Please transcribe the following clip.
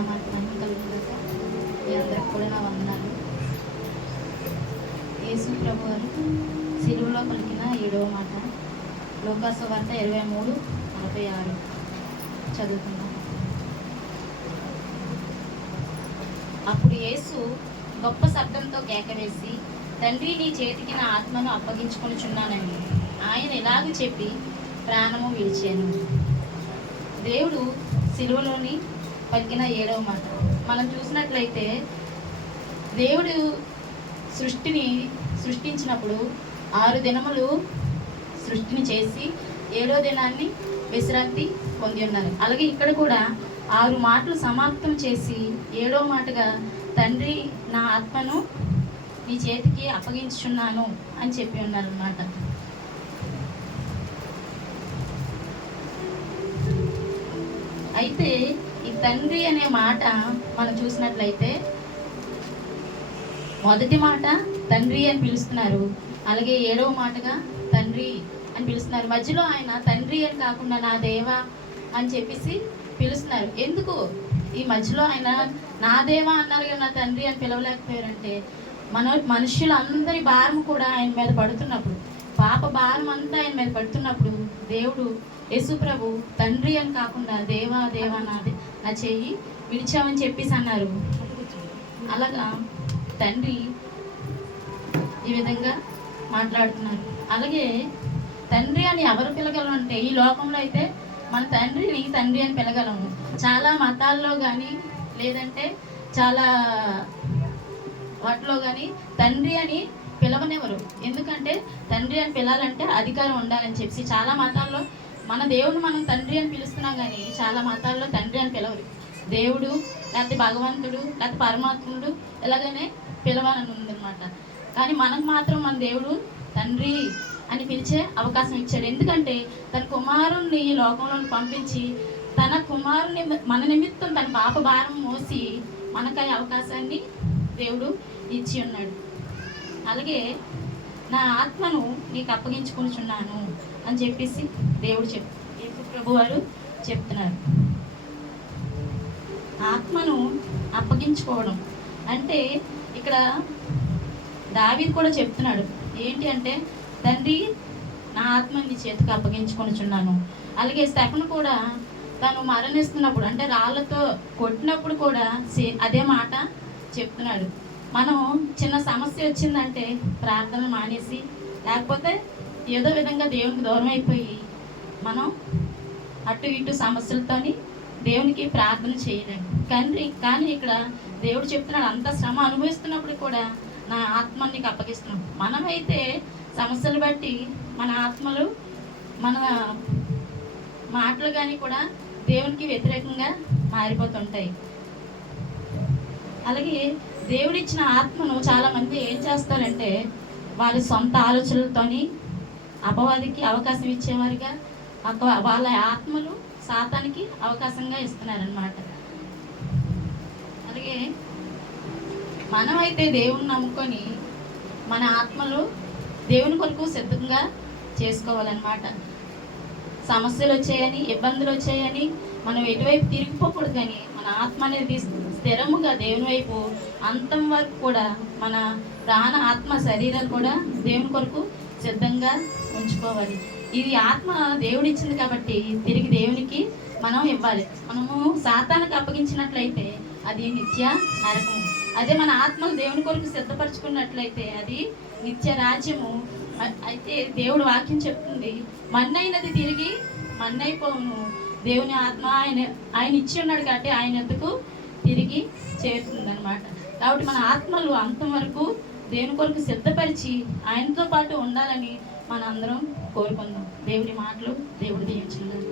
నామానికి మహిమ కలుగుగాక. మీ అందరికి కూడా నా వందనాలు. యేసు ప్రభు వారు సిలువలో పలికిన 7వ మాట లూకా సువార్త 23:46 చదువుతున్నాం. అప్పుడు యేసు గొప్ప శబ్దంతో కేకవేసి, తండ్రి, నీ చేతికి నా ఆత్మను అప్పగించుకొనుచున్నానని ఆయన ఇలాగ చెప్పి ప్రాణము విడిచాను. దేవుడు సిలువలోని పలికిన 7వ మాట మనం చూసినట్లయితే, దేవుడు సృష్టిని సృష్టించినప్పుడు 6 దినములు సృష్టిని చేసి 7వ దినాన్ని విశ్రాంతి పొంది ఉన్నారు. అలాగే ఇక్కడ కూడా 6 మాటలు సమాప్తం చేసి 7వ మాటగా తండ్రి, నా ఆత్మను నీ చేతికి అప్పగించుచున్నాను అని చెప్పి ఉన్నారన్నమాట. అయితే ఈ తండ్రి అనే మాట మనం చూసినట్లయితే, మొదటి మాట తండ్రి అని పిలుస్తున్నారు, అలాగే 7వ మాటగా తండ్రి అని పిలుస్తున్నారు. మధ్యలో ఆయన తండ్రి అని కాకుండా నా దేవా అని చెప్పేసి పిలుస్తున్నారు. ఎందుకు ఈ మధ్యలో ఆయన నా దేవా అన్నారు కదా, నా తండ్రి అని పిలవలేకపోయారంటే, మనుషులందరి భారం కూడా ఆయన మీద పడుతున్నప్పుడు, పాప భారం అంతా ఆయన మీద పడుతున్నప్పుడు దేవుడు యేసు ప్రభు తండ్రి అని కాకుండా దేవా దేవా నా చెయ్యి విడిచామని చెప్పేసి అన్నారు. అలాగా తండ్రి ఈ విధంగా మాట్లాడుతున్నారు. అలాగే తండ్రి అని ఎవరు పిలగలం అంటే, ఈ లోకంలో అయితే మన తండ్రిని తండ్రి అని పిలగలము. చాలా మతాల్లో కానీ లేదంటే చాలా వాటిలో కానీ తండ్రి అని పిలవనివ్వరు. ఎందుకంటే తండ్రి అని పిలాలంటే అధికారం ఉండాలని చెప్పి చాలా మతాల్లో మన దేవుడిని మనం తండ్రి అని పిలుస్తున్నాం, కానీ చాలా మతాల్లో తండ్రి అని పిలవరు. దేవుడు లేకపోతే భగవంతుడు లేకపోతే పరమాత్ముడు ఇలాగనే పిలవాలని ఉందన్నమాట. కానీ మనకు మాత్రం మన దేవుడు తండ్రి అని పిలిచే అవకాశం ఇచ్చాడు. ఎందుకంటే తన కుమారుణ్ణి లోకంలో పంపించి తన కుమారుని మన నిమిత్తం తన పాప భారం మోసి మనకై అవకాశాన్ని దేవుడు ఇచ్చి ఉన్నాడు. అలాగే నా ఆత్మను నీకు అప్పగించుకొనుచున్నాను అని చెప్పేసి దేవుడు యేసు ప్రభు వారు చెప్తున్నారు. ఆత్మను అప్పగించుకోవడం అంటే ఇక్కడ దావీదు కూడా చెప్తున్నాడు. ఏంటి అంటే, తండ్రి, నా ఆత్మని నీ చేతికి అప్పగించుకొనుచున్నాను. అలాగే స్టెఫను కూడా తను మరణిస్తున్నప్పుడు అంటే రాళ్ళతో కొట్టినప్పుడు కూడా అదే మాట చెప్తున్నాడు. మనం చిన్న సమస్య వచ్చిందంటే ప్రార్థన మానేసి లేకపోతే ఏదో విధంగా దేవునికి దూరం అయిపోయి మనం అటు ఇటు సమస్యలతోని దేవునికి ప్రార్థన చేయలేము. కానీ ఇక్కడ దేవుడు చెప్తున్నాడు, అంత శ్రమ అనుభవిస్తున్నప్పుడు కూడా నా ఆత్మని నీకు అప్పగిస్తున్నాం. మనమైతే సమస్యలు బట్టి మన ఆత్మలు మన మాటలు కానీ కూడా దేవునికి వ్యతిరేకంగా మారిపోతుంటాయి. అలాగే దేవుడిచ్చిన ఆత్మను చాలామంది ఏం చేస్తారంటే, వారి సొంత ఆలోచనలతోని అపవాదికి అవకాశం ఇచ్చేవారిగా వాళ్ళ ఆత్మలు సాతానికి అవకాశంగా ఇస్తున్నారన్నమాట. అలాగే మనమైతే దేవుని నమ్ముకొని మన ఆత్మలు దేవుని కొరకు సిద్ధంగా చేసుకోవాలన్నమాట. సమస్యలు వచ్చాయని, ఇబ్బందులు వచ్చాయని మనం ఎటువైపు తిరిగిపోకూడదు, కానీ మన ఆత్మ అనేది స్థిరముగా దేవుని వైపు అంతం వరకు కూడా మన ప్రాణ ఆత్మ శరీరాలు కూడా దేవుని కొరకు సిద్ధంగా ఉంచుకోవాలి. ఇది ఆత్మ దేవుడిచ్చింది కాబట్టి తిరిగి దేవునికి మనం ఇవ్వాలి. మనము సాతానికి అప్పగించినట్లయితే అది నిత్య నరకము. అదే మన ఆత్మను దేవుని కొరకు సిద్ధపరచుకున్నట్లయితే అది నిత్య రాజ్యము. అయితే దేవుడు వాక్యం చెప్తుంది, మన్నైనది తిరిగి మన్నైపోవును. దేవుని ఆత్మ ఆయన ఇచ్చి ఉన్నాడు కాబట్టి ఆయన ఎందుకు తిరిగి చేరుతుంది అనమాట. కాబట్టి మన ఆత్మలు అంతం వరకు దేవుని కొరకు సిద్ధపరిచి ఆయనతో పాటు ఉండాలని మనందరం కోరుకుందాం. దేవుడి మాటలు దేవుడు దీవించుగాక.